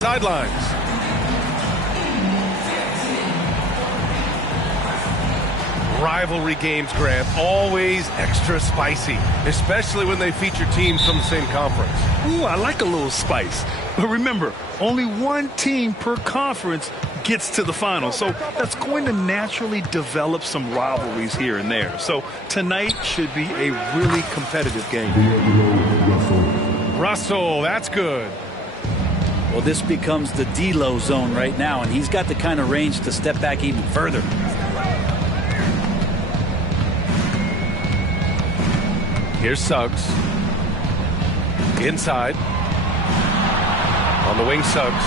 Sidelines. Rivalry games, Grant, always extra spicy, especially when they feature teams from the same conference. Ooh, I like a little spice. But remember, only one team per conference gets to the final. So that's going to naturally develop some rivalries here and there. So tonight should be a really competitive game. Russell, that's good. Well, this becomes the D-low zone right now, and he's got the kind of range to step back even further. Here's Suggs. Inside. On the wing, Suggs.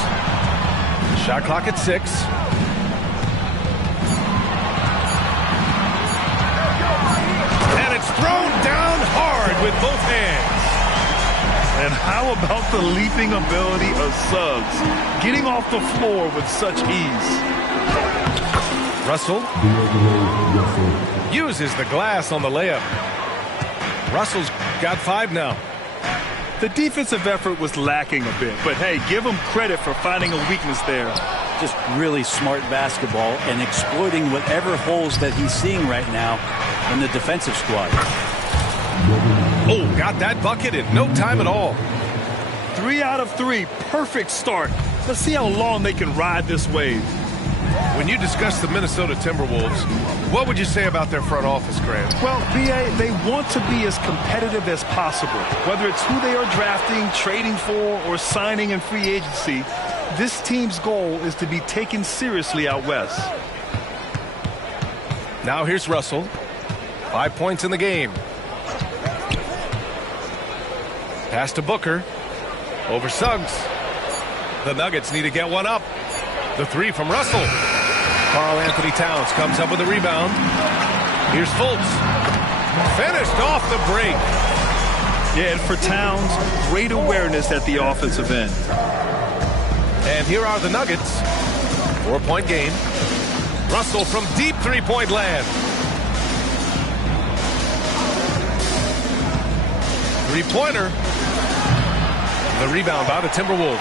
Shot clock at 6. And it's thrown down hard with both hands. And how about the leaping ability of Suggs? Getting off the floor with such ease. Russell uses the glass on the layup. Russell's got 5 now. The defensive effort was lacking a bit, but hey, give him credit for finding a weakness there. Just really smart basketball and exploiting whatever holes that he's seeing right now in the defensive squad. Oh, got that bucket in no time at all. 3 out of 3, perfect start. Let's see how long they can ride this wave. When you discuss the Minnesota Timberwolves, what would you say about their front office, Grant? Well, B.A., they want to be as competitive as possible. Whether it's who they are drafting, trading for, or signing in free agency, this team's goal is to be taken seriously out west. Now here's Russell. 5 points in the game. Pass to Booker. Over Suggs. The Nuggets need to get one up. The 3 from Russell. Karl-Anthony Towns comes up with a rebound. Here's Fultz. Finished off the break. Yeah, and for Towns, great awareness at the offensive end. And here are the Nuggets. 4-point game. Russell from deep 3-point land. 3-pointer. The rebound by the Timberwolves.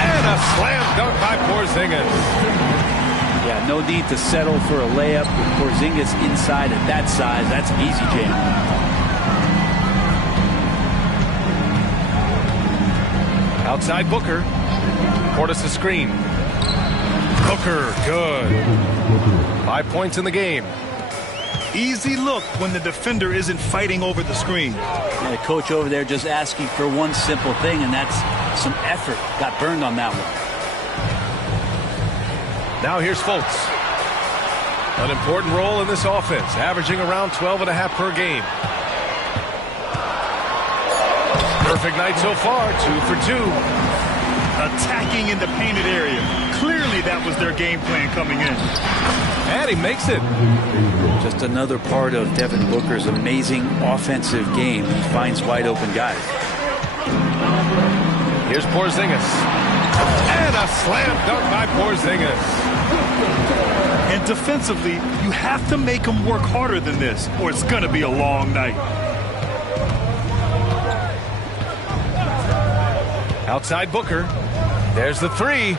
And a slam dunk by Porzingis. Yeah, no need to settle for a layup with Porzingis inside at that size. That's an easy jam. Outside Booker. Portis a screen. Booker, good. 5 points in the game. Easy look when the defender isn't fighting over the screen. And the coach over there just asking for one simple thing, and that's some effort. Got burned on that one. Now here's Fultz. An important role in this offense, averaging around 12.5 per game. Perfect night so far, 2 for 2. Attacking in the painted area. Clearly that was their game plan coming in. And he makes it. Just another part of Devin Booker's amazing offensive game. He finds wide open guys. Here's Porzingis. And a slam dunk by Porzingis. And defensively, you have to make them work harder than this, or it's going to be a long night. Outside Booker. There's the 3.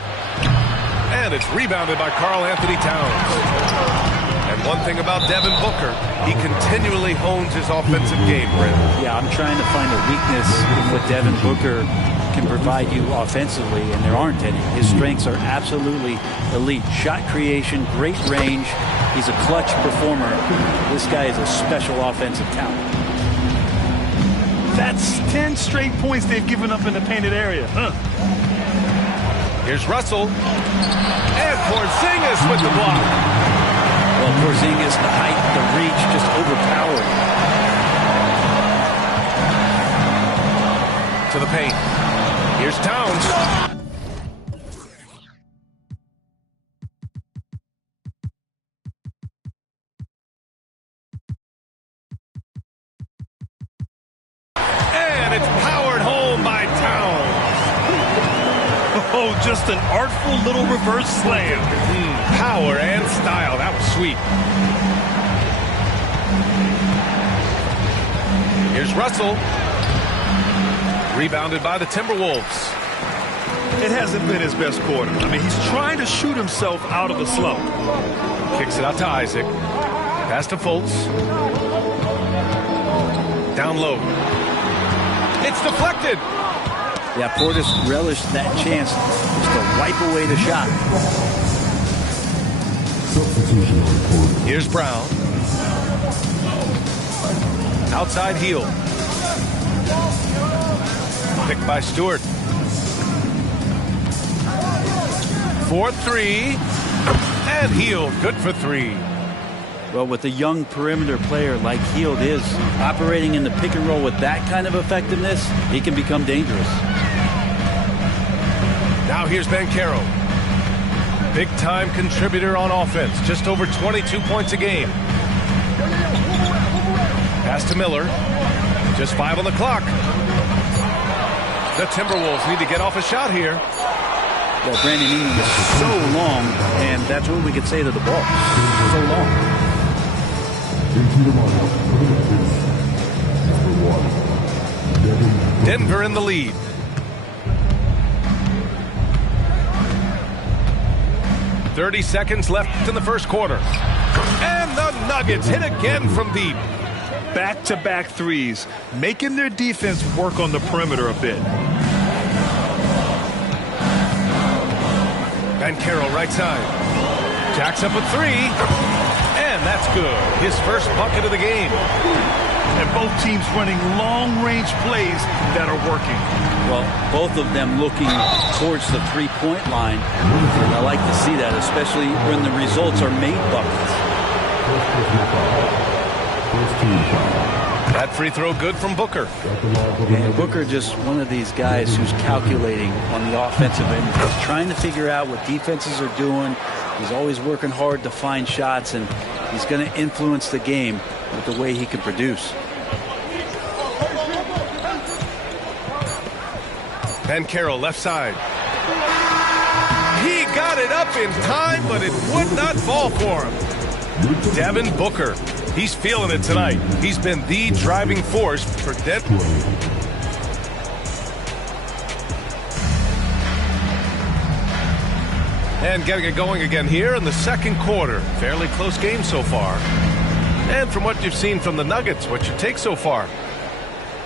And it's rebounded by Karl-Anthony Towns. And one thing about Devin Booker, he continually hones his offensive game, Brent. Yeah, I'm trying to find a weakness in what Devin Booker can provide you offensively, and there aren't any. His strengths are absolutely elite. Shot creation, great range. He's a clutch performer. This guy is a special offensive talent. That's 10 straight points they've given up in the painted area. Here's Russell. And Porzingis with the block. Well, Porzingis, the height, the reach, just overpowering. To the paint. Here's Towns. And it's powered home by Towns. Oh, just an artful little reverse slam. Power and style. That was sweet. Here's Russell. Rebounded by the Timberwolves. It hasn't been his best quarter. I mean, he's trying to shoot himself out of a slump. Kicks it out to Isaac. Pass to Fultz. Down low. It's deflected. Yeah, Portis relished that chance just to wipe away the shot. Here's Brown. Outside heel. Picked by Stewart. 4-3. And Hield good for 3. Well, with a young perimeter player like Hield is, operating in the pick and roll with that kind of effectiveness, he can become dangerous. Now here's Banchero. Big-time contributor on offense. Just over 22 points a game. Pass to Miller. Just 5 on the clock. The Timberwolves need to get off a shot here. Well, Brandon Ingram is so long, and that's what we could say to the ball. So long. Denver in the lead. .30 seconds left in the first quarter. And the Nuggets hit again from deep. Back-to-back threes, making their defense work on the perimeter a bit. Banchero right side. Jacks up a 3. And that's good. His first bucket of the game. And both teams running long-range plays that are working. Well, both of them looking towards the three-point line. And I like to see that, especially when the results are made buckets. That free throw good from Booker. And Booker just one of these guys who's calculating on the offensive end. He's trying to figure out what defenses are doing. He's always working hard to find shots, and he's going to influence the game with the way he can produce. Banchero left side. He got it up in time, but it would not fall for him. Devin Booker. He's feeling it tonight. He's been the driving force for Denver. And getting it going again here in the second quarter. Fairly close game so far. And from what you've seen from the Nuggets, what's your take so far?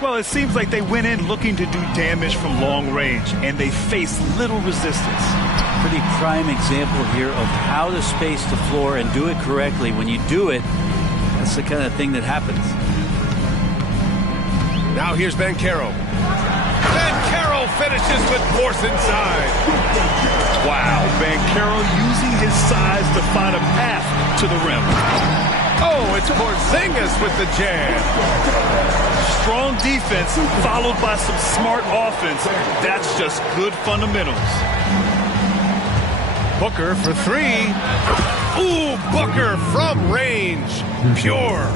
Well, it seems like they went in looking to do damage from long range, and they faced little resistance. Pretty prime example here of how to space the floor and do it correctly. When you do it, that's the kind of thing that happens. Now here's Banchero. Banchero finishes with force inside. Wow, Banchero using his size to find a path to the rim. Oh, it's Porzingis with the jam. Strong defense followed by some smart offense. That's just good fundamentals. Booker for 3. Ooh, Booker from range. Pure.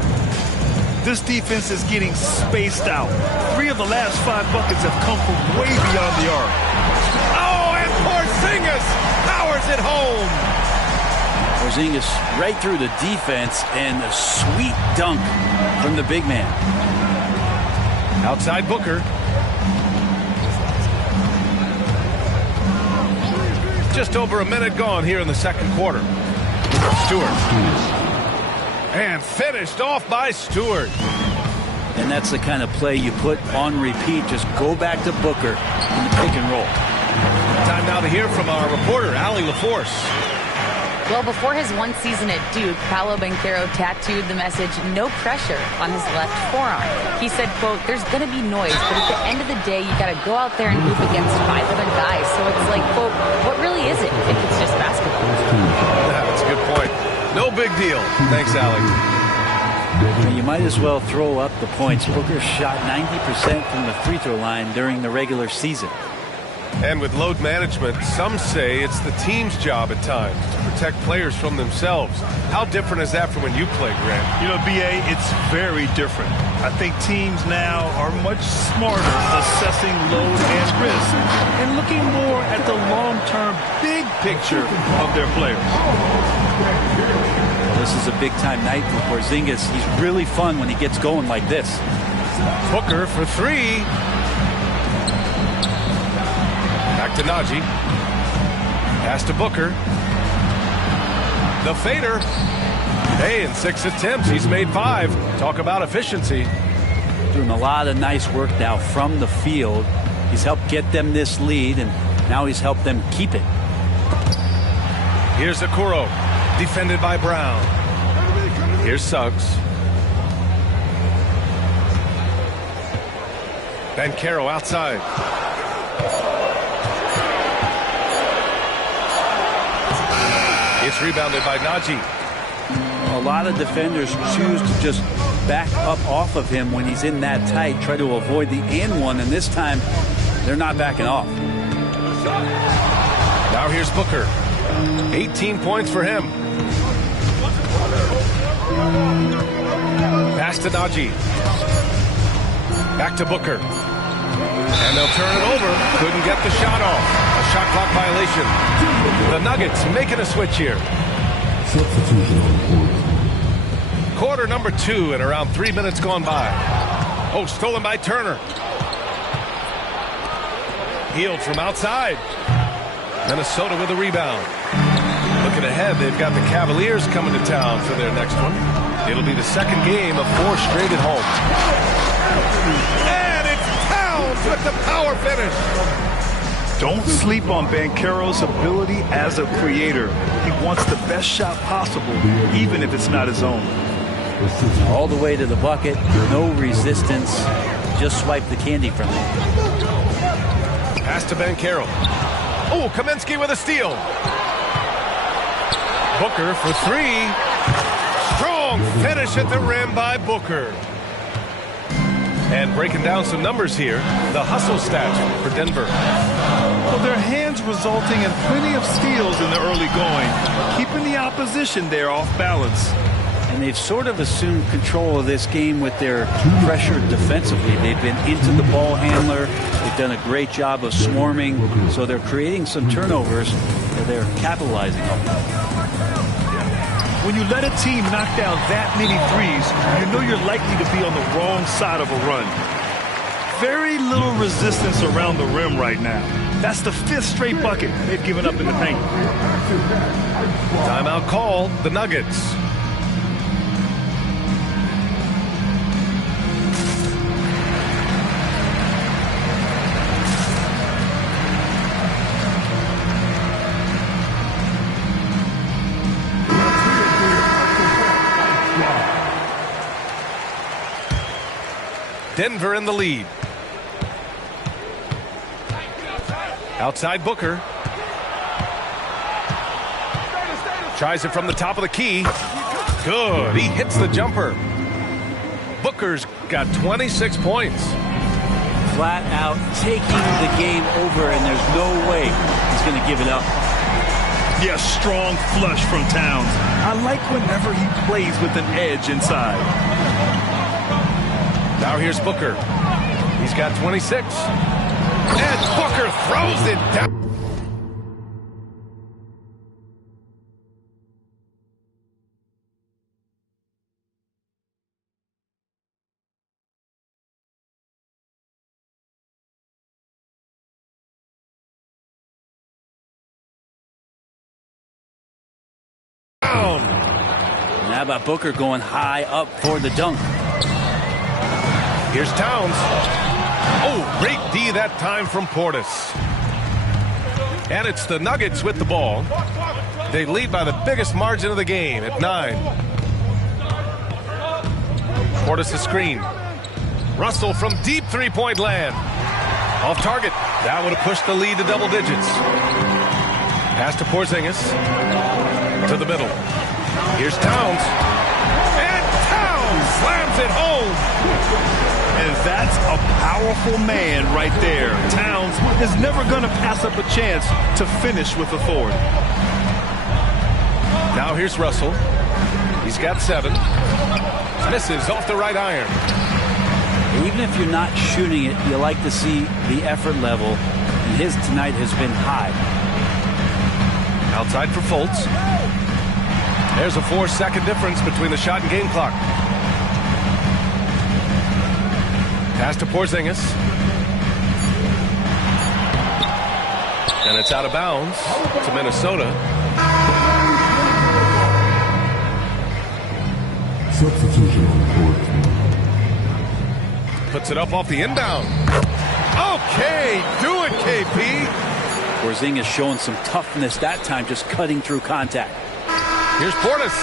This defense is getting spaced out. 3 of the last 5 buckets have come from way beyond the arc. Oh, and Porzingis powers it home. Porzingis right through the defense, and a sweet dunk from the big man. Outside Booker. Just over a minute gone here in the second quarter. Stewart. And finished off by Stewart. And that's the kind of play you put on repeat. Just go back to Booker in the pick and roll. Time now to hear from our reporter, Allie LaForce. Well, before his one season at Duke, Paolo Banchero tattooed the message, "No pressure," on his left forearm. He said, quote, "There's going to be noise, but at the end of the day, you got to go out there and hoop against 5 other guys." So it's like, quote, what really is it if it's just basketball? That's a good point. No big deal. Thanks, Allie. You might as well throw up the points. Booker shot 90% from the free throw line during the regular season. And with load management, some say it's the team's job at times to protect players from themselves. How different is that from when you played, Grant? You know, B.A., it's very different. I think teams now are much smarter assessing load and risk and looking more at the long-term big picture of their players. Well, this is a big-time night for Porzingis. He's really fun when he gets going like this. Booker for three. Back to Najee. Pass to Booker. The fader. Hey, in 6 attempts, he's made 5. Talk about efficiency. Doing a lot of nice work now from the field. He's helped get them this lead, and now he's helped them keep it. Here's Okoro, defended by Brown. Here's Suggs. Banchero outside. It's rebounded by Najee. A lot of defenders choose to just back up off of him when he's in that tight, try to avoid the and one, and this time they're not backing off. Now here's Booker. 18 points for him. Pass to Najee. Back to Booker. And they'll turn it over. Couldn't get the shot off. A shot clock violation. The Nuggets making a switch here. Quarter number 2 and around 3 minutes gone by. Oh, stolen by Turner. Healed from outside. Minnesota with a rebound. Looking ahead, they've got the Cavaliers coming to town for their next one. It'll be the second game of 4 straight at home. And it's Towns with the power finish. Don't sleep on Banchero's ability as a creator. He wants the best shot possible, even if it's not his own. All the way to the bucket, no resistance, just swipe the candy from him. Pass to Banchero. Oh, Kaminsky with a steal. Booker for 3. Strong finish at the rim by Booker. And breaking down some numbers here, the hustle stats for Denver. Well, their hands resulting in plenty of steals in the early going, keeping the opposition there off balance. And they've sort of assumed control of this game with their pressure defensively. They've been into the ball handler. They've done a great job of swarming. So they're creating some turnovers that they're capitalizing on. When you let a team knock down that many threes, you know you're likely to be on the wrong side of a run. Very little resistance around the rim right now. That's the 5th straight bucket they've given up in the paint. Timeout call, the Nuggets. Denver in the lead. Outside Booker. Tries it from the top of the key. Good. He hits the jumper. Booker's got 26 points. Flat out taking the game over, and there's no way he's going to give it up. Yeah, strong flush from Towns. I like whenever he plays with an edge inside. Now here's Booker. He's got 26. And Booker throws it down. And how about Booker going high up for the dunk? Here's Towns. Oh, great D that time from Portis. And it's the Nuggets with the ball. They lead by the biggest margin of the game at 9. Portis' screen. Russell from deep three-point land. Off target. That would have pushed the lead to double digits. Pass to Porzingis. To the middle. Here's Towns. And Towns slams it home. And that's a powerful man right there. Towns is never going to pass up a chance to finish with authority. Now here's Russell. He's got 7. Misses off the right iron. Even if you're not shooting it, you like to see the effort level. And his tonight has been high. Outside for Fultz. There's a 4-second difference between the shot and game clock. Pass to Porzingis. And it's out of bounds to Minnesota. Substitution on the court. Puts it up off the inbound. Okay, do it, KP. Porzingis showing some toughness that time, just cutting through contact. Here's Portis.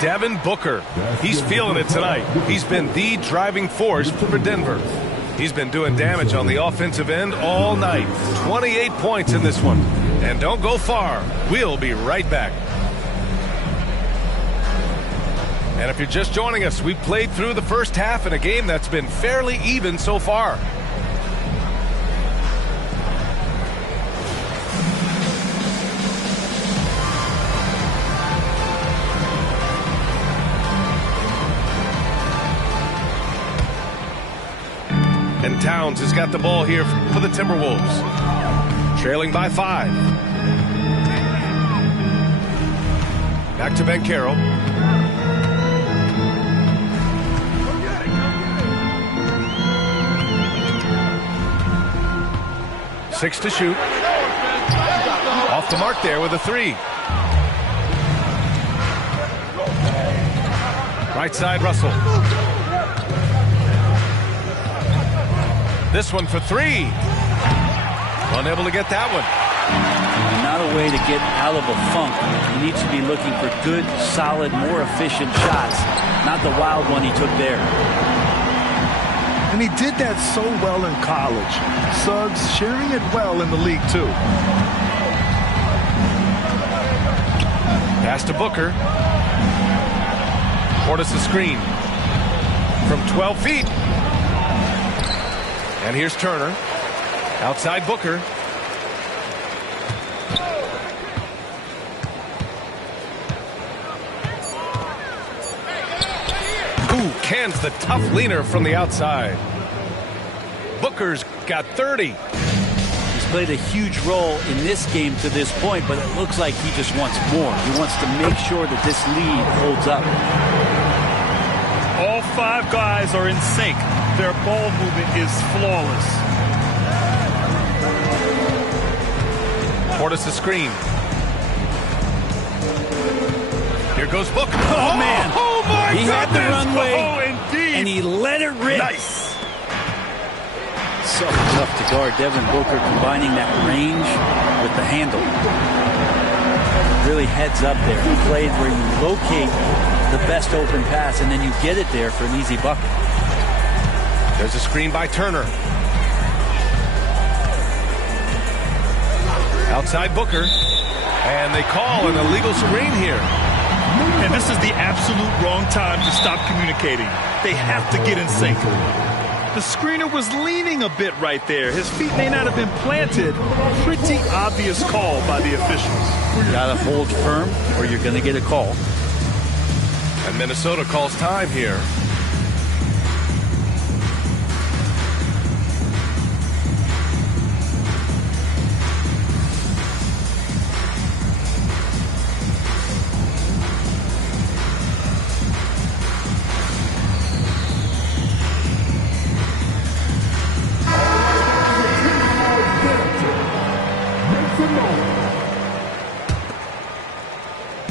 Devin Booker. He's feeling it tonight. He's been the driving force for Denver. He's been doing damage on the offensive end all night. 28 points in this one. And don't go far. We'll be right back. And if you're just joining us, we've played through the first half in a game that's been fairly even so far. And Towns has got the ball here for the Timberwolves. Trailing by 5. Back to Banchero. 6 to shoot. Off the mark there with a 3. Right side, Russell. This one for 3. Unable to get that one. Not a way to get out of a funk. He needs to be looking for good, solid, more efficient shots. Not the wild one he took there. And he did that so well in college. Suggs sharing it well in the league, too. Pass to Booker. Portis a screen from 12 feet. And here's Turner. Outside Booker. Ooh, cans the tough leaner from the outside. Booker's got 30. He's played a huge role in this game to this point, but it looks like he just wants more. He wants to make sure that this lead holds up. All 5 guys are in sync. Their ball movement is flawless. Portis a screen. Here goes Booker. Oh, man. Oh, my He goodness. had the runway, Oh, indeed. and he let it rip. Nice. So tough to guard. Devin Booker combining that range with the handle. Really heads up there. He played where you locate the best open pass, and then you get it there for an easy bucket. There's a screen by Turner. Outside Booker. And they call an illegal screen here. And this is the absolute wrong time to stop communicating. They have to get in sync. The screener was leaning a bit right there. His feet may not have been planted. Pretty obvious call by the officials. You gotta hold firm or you're gonna get a call. And Minnesota calls time here.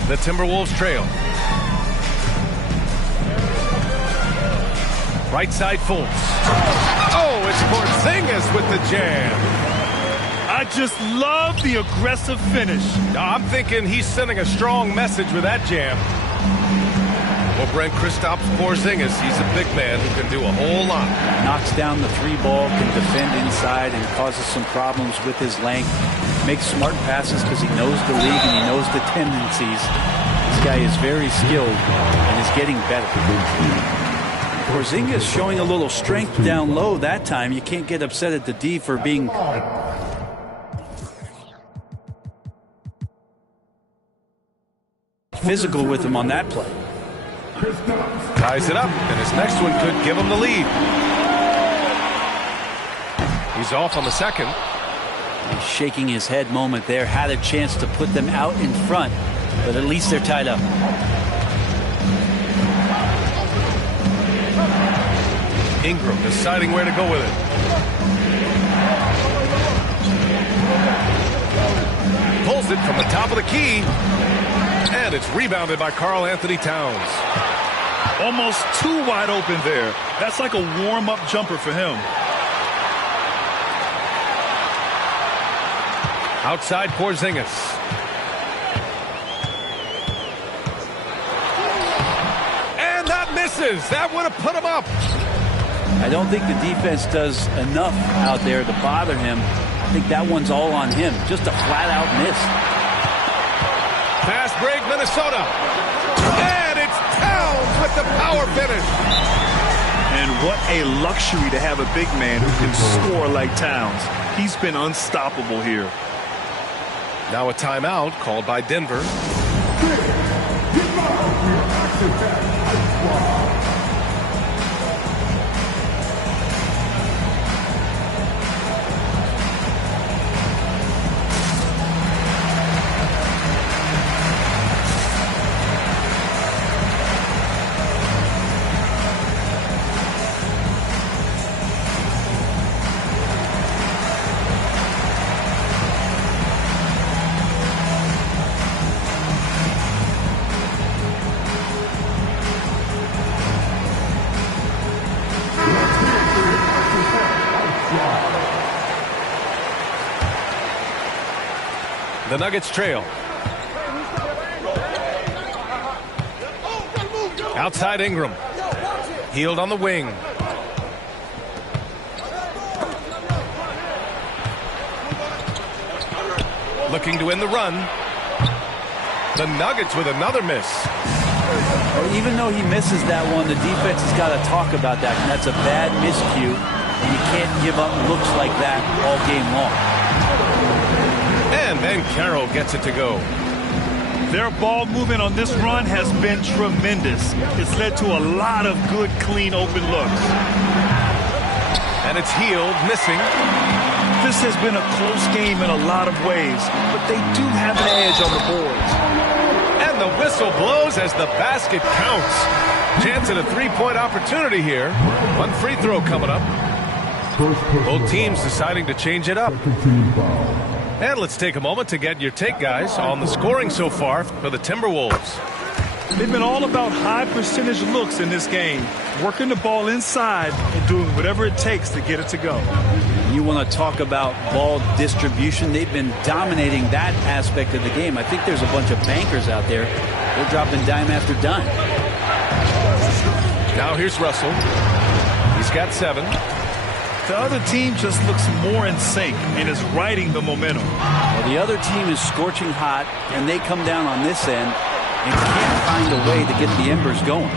The Timberwolves trail. Right side Fultz. Oh, it's Porzingis with the jam. I just love the aggressive finish. I'm thinking he's sending a strong message with that jam. Well, Brent, Kristaps Porzingis, he's a big man who can do a whole lot. Knocks down the 3-ball, can defend inside, and causes some problems with his length. Makes smart passes because he knows the league and he knows the tendencies. This guy is very skilled and is getting better. Porzingis showing a little strength down low that time. You can't get upset at the D for being physical with him on that play. Ties it up, and his next one could give him the lead. He's off on the second. He's shaking his head moment there. Had a chance to put them out in front, but at least they're tied up. Ingram deciding where to go with it. Pulls it from the top of the key. And it's rebounded by Karl Anthony Towns. Almost too wide open there. That's like a warm-up jumper for him. Outside Porzingis. And that misses. That would have put him up. I don't think the defense does enough out there to bother him. I think that one's all on him. Just a flat-out miss. Fast break, Minnesota. And it's Towns with the power finish. And what a luxury to have a big man who can score like Towns. He's been unstoppable here. Now a timeout called by Denver. The Nuggets trail. Outside Ingram. Healed on the wing. Looking to win the run. The Nuggets with another miss. Well, even though he misses that one, the defense has got to talk about that. And that's a bad miscue. And you can't give up looks like that all game long. And then Carroll gets it to go. Their ball movement on this run has been tremendous. It's led to a lot of good, clean, open looks. And it's Hield missing. This has been a close game in a lot of ways, but they do have an edge on the boards. And the whistle blows as the basket counts. Chance at a three-point opportunity here. One free throw coming up. Both teams deciding to change it up. And let's take a moment to get your take, guys, on the scoring so far for the Timberwolves. They've been all about high percentage looks in this game, working the ball inside and doing whatever it takes to get it to go. You want to talk about ball distribution. They've been dominating that aspect of the game. I think there's a bunch of bankers out there. They're dropping dime after dime. Now here's Russell. He's got 7. The other team just looks more in sync and is riding the momentum. Well, the other team is scorching hot, and they come down on this end and can't find a way to get the embers going.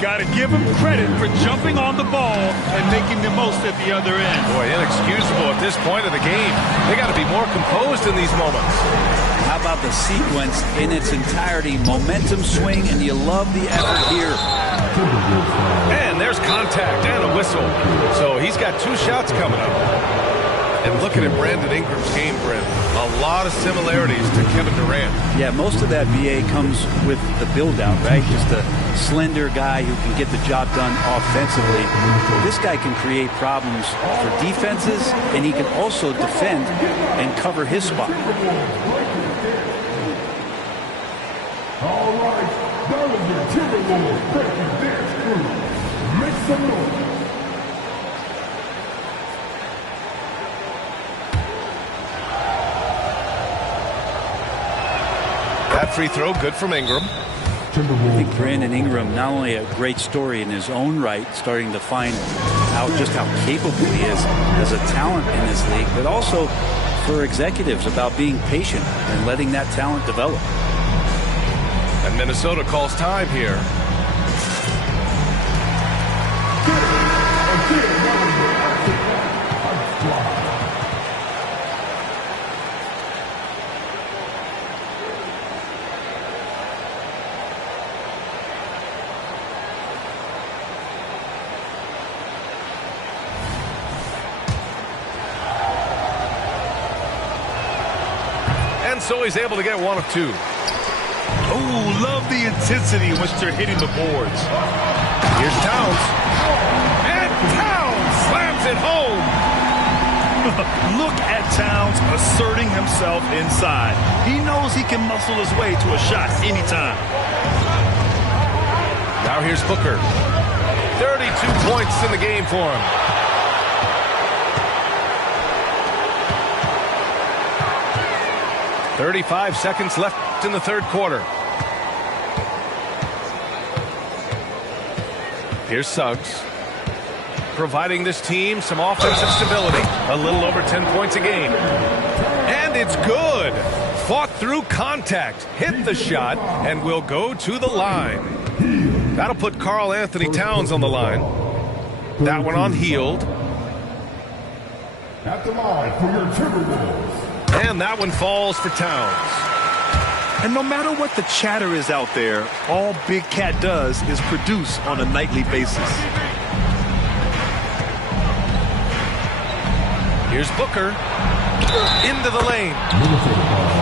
Got to give them credit for jumping on the ball and making the most at the other end. Boy, inexcusable at this point of the game. They got to be more composed in these moments. How about the sequence in its entirety? Momentum swing, and you love the effort here. And there's contact and a whistle. So he's got 2 shots coming up. And looking at Brandon Ingram's game, Brent, a lot of similarities to Kevin Durant. Yeah, most of that VA comes with the build-out, right? Just a slender guy who can get the job done offensively. This guy can create problems for defenses, and he can also defend and cover his spot. All right, that was your Timberwolves breaking dance crew. Make some noise. That free throw, good from Ingram. I think Brandon Ingram, not only a great story in his own right, starting to find out just how capable he is as a talent in this league, but also for executives about being patient and letting that talent develop. And Minnesota calls time here. And so he's able to get 1 of 2. Oh, love the intensity in which they're hitting the boards. Here's Towns. And Towns slams it home. Look at Towns asserting himself inside. He knows he can muscle his way to a shot anytime. Now here's Booker. 32 points in the game for him. "35 seconds left in the third quarter. Here's Suggs, providing this team some offensive stability. A little over 10 points a game. And it's good. Fought through contact, hit the shot, and will go to the line. That'll put Karl Anthony Towns on the line. That one on Hield. At the line for your Timberwolves. And that one falls for Towns. And no matter what the chatter is out there, all Big Cat does is produce on a nightly basis. Here's Booker. Into the lane.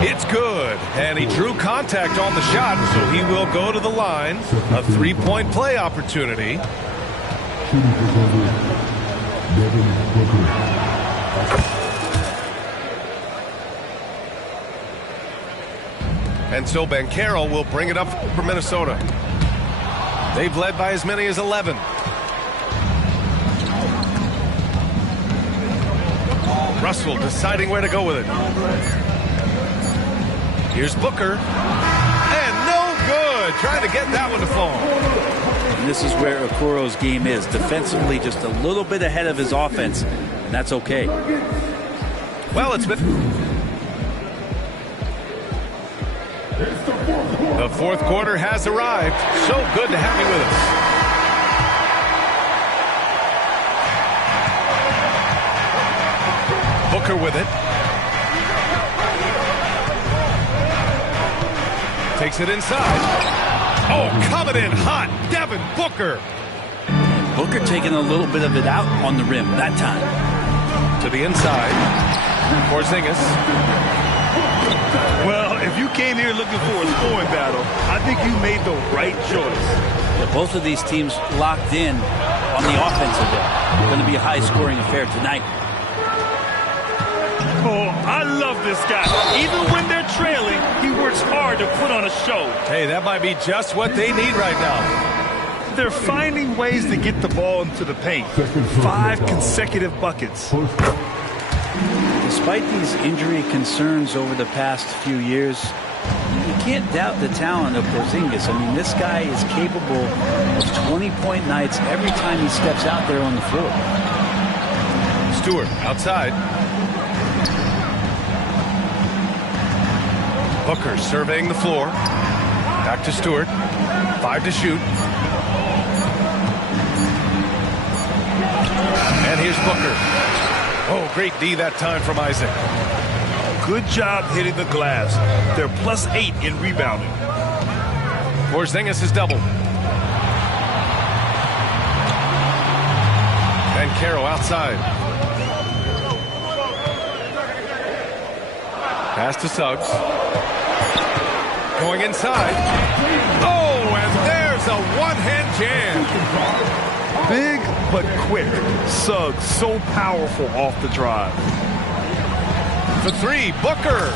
It's good. And he drew contact on the shot, so he will go to the line. A three-point play opportunity. And so Banchero will bring it up for Minnesota. They've led by as many as 11. Russell deciding where to go with it. Here's Booker. And no good. Trying to get that one to fall. And this is where Okuro's game is. Defensively, just a little bit ahead of his offense. And that's okay. Well, it's been... The fourth quarter has arrived. So good to have you with us. Booker with it. Takes it inside. Oh, coming in hot. Devin Booker. Booker taking a little bit of it out on the rim that time. To the inside. Porzingis. Well, if you came here looking for a scoring battle, I think you made the right choice. Yeah, both of these teams locked in on the offensive end. Going to be a high-scoring affair tonight. Oh, I love this guy. Even when they're trailing, he works hard to put on a show. Hey, that might be just what they need right now. They're finding ways to get the ball into the paint. 5 consecutive buckets. Despite these injury concerns over the past few years, you can't doubt the talent of Porzingis. I mean, this guy is capable of 20-point nights every time he steps out there on the floor. Stewart outside. Booker surveying the floor. Back to Stewart. 5 to shoot. And here's Booker. Oh, great D that time from Isaac. Good job hitting the glass. They're +8 in rebounding. Porzingis is double. Banchero outside. Pass to Suggs. Going inside. Oh, and there's a one-hand jam. Big but quick. Suggs so powerful off the drive. For 3, Booker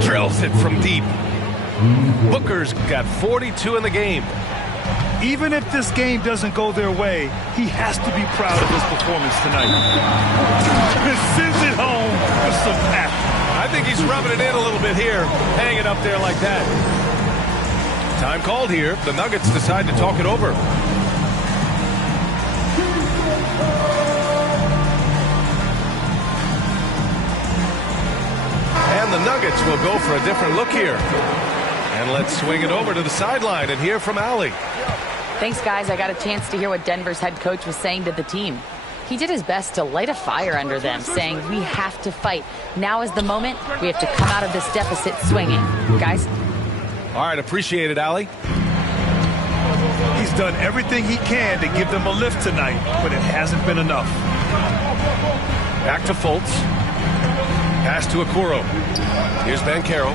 drills it from deep. Booker's got 42 in the game. Even if this game doesn't go their way, he has to be proud of his performance tonight. Sends it home with some passion. I think he's rubbing it in a little bit here, hanging up there like that. Time called here. The Nuggets decide to talk it over. And the Nuggets will go for a different look here. And let's swing it over to the sideline and hear from Allie. Thanks, guys. I got a chance to hear what Denver's head coach was saying to the team. He did his best to light a fire under them, saying, we have to fight. Now is the moment. We have to come out of this deficit swinging. Guys? All right, appreciate it, Allie. He's done everything he can to give them a lift tonight, but it hasn't been enough. Back to Fultz. Pass to Okoro. Here's Banchero.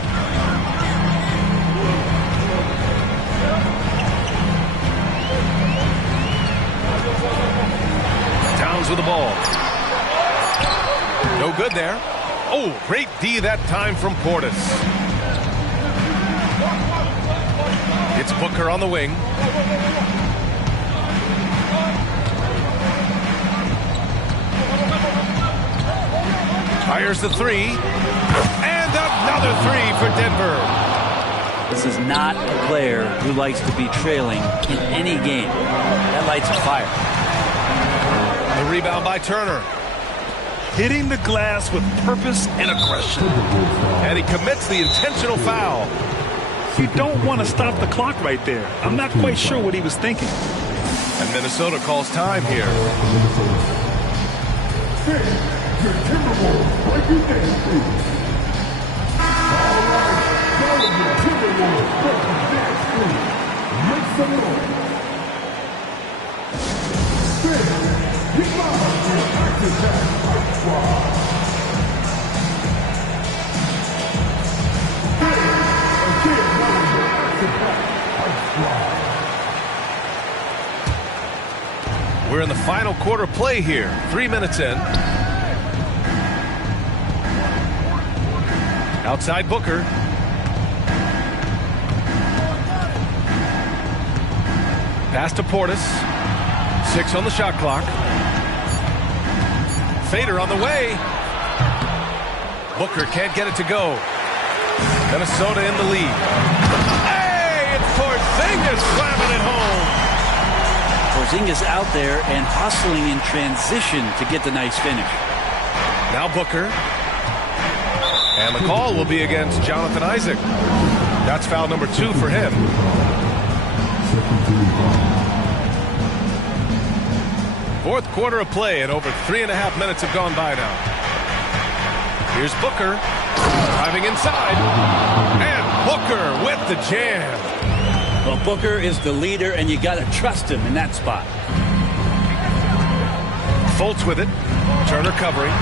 Towns with the ball. No good there. Oh, great D that time from Portis. It's Booker on the wing. Fires the three. And another three for Denver. This is not a player who likes to be trailing in any game. That lights a fire. The rebound by Turner. Hitting the glass with purpose and aggression. And he commits the intentional foul. You don't want to stop the clock right there. I'm not quite sure what he was thinking. And Minnesota calls time here. Your Timberwolves breaking dance crew. All right, now your Timberwolves breaking dance crew. Make some noise. Get live with Back-to-Back Fight Squad. Again, now your Back-to-Back Fight Squad. We're in the final quarter play here. 3 minutes in. Outside Booker. Pass to Portis. 6 on the shot clock. Fader on the way. Booker can't get it to go. Minnesota in the lead. Hey, it's Porzingis slamming it home. Porzingis out there and hustling in transition to get the nice finish. Now Booker. And the call will be against Jonathan Isaac. That's foul number 2 for him. Fourth quarter of play, and over 3.5 minutes have gone by now. Here's Booker driving inside, and Booker with the jam. Well, Booker is the leader, and you got to trust him in that spot. Fultz with it. Turner covering.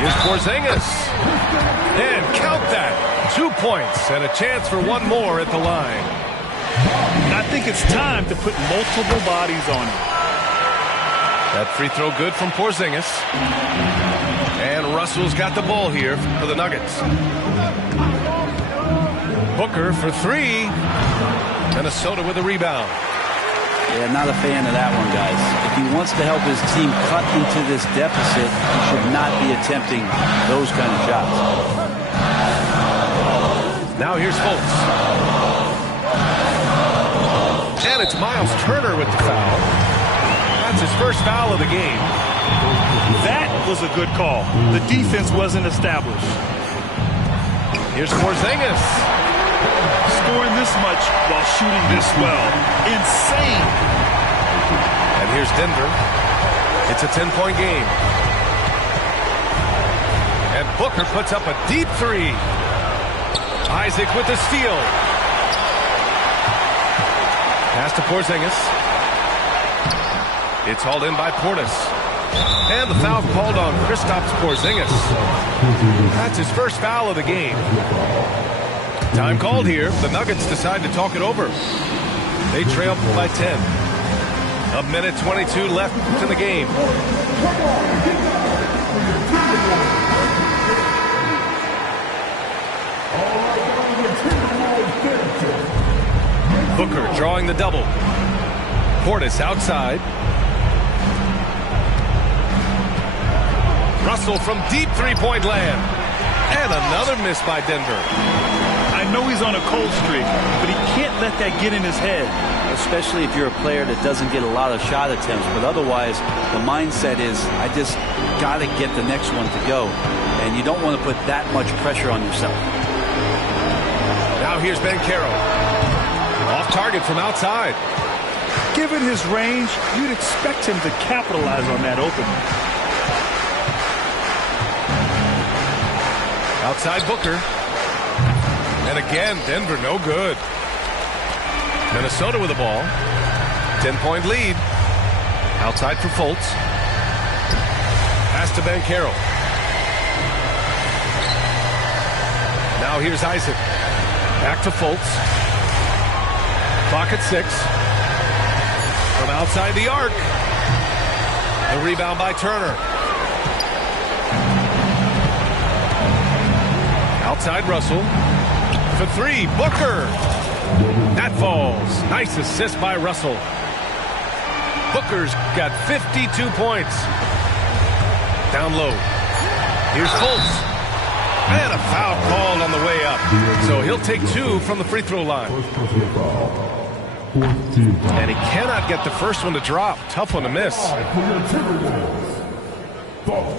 Here's Porzingis. And count that. 2 points and a chance for one more at the line. I think it's time to put multiple bodies on it. That free throw good from Porzingis. And Russell's got the ball here for the Nuggets. Booker for 3. Minnesota with a rebound. Yeah, not a fan of that one, guys. If he wants to help his team cut into this deficit, he should not be attempting those kind of shots. Now here's Fultz. And it's Miles Turner with the foul. That's his first foul of the game. That was a good call. The defense wasn't established. Here's Porzingis. Scoring this much while shooting this well. Insane. And here's Denver. It's a 10-point game. And Booker puts up a deep 3. Isaac with the steal. Pass to Porzingis. It's hauled in by Portis. And the foul called on Kristaps Porzingis. That's his first foul of the game. Time called here. The Nuggets decide to talk it over. They trail by 10. 1:22 left in the game. Booker drawing the double. Portis outside. Russell from deep three-point land. And another miss by Denver. I know he's on a cold streak, but he can't let that get in his head. Especially if you're a player that doesn't get a lot of shot attempts. But otherwise, the mindset is, I just got to get the next one to go. And you don't want to put that much pressure on yourself. Now here's Banchero. Off target from outside. Given his range, you'd expect him to capitalize on that opening. Outside Booker. And again, Denver no good. Minnesota with the ball. 10-point lead. Outside for Fultz. Pass to Banchero. Now here's Isaac. Back to Fultz. Clock at 6. From outside the arc. The rebound by Turner. Outside Russell. For three, Booker. That falls. Nice assist by Russell. Booker's got 52 points. Down low. Here's Fultz. And a foul called on the way up. So he'll take 2 from the free throw line. And he cannot get the first one to drop. Tough one to miss.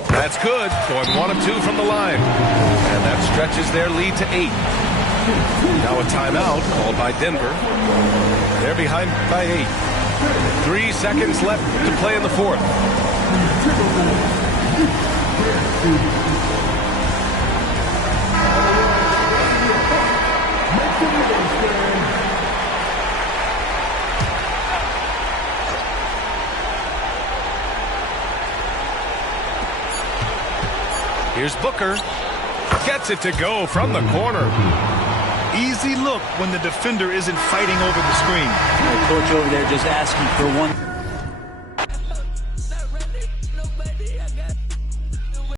That's good. Going 1 of 2 from the line. And that stretches their lead to 8. Now a timeout called by Denver. They're behind by 8. 3 seconds left to play in the fourth. Here's Booker. Gets it to go from the corner. Easy look when the defender isn't fighting over the screen. The coach over there just asking for one.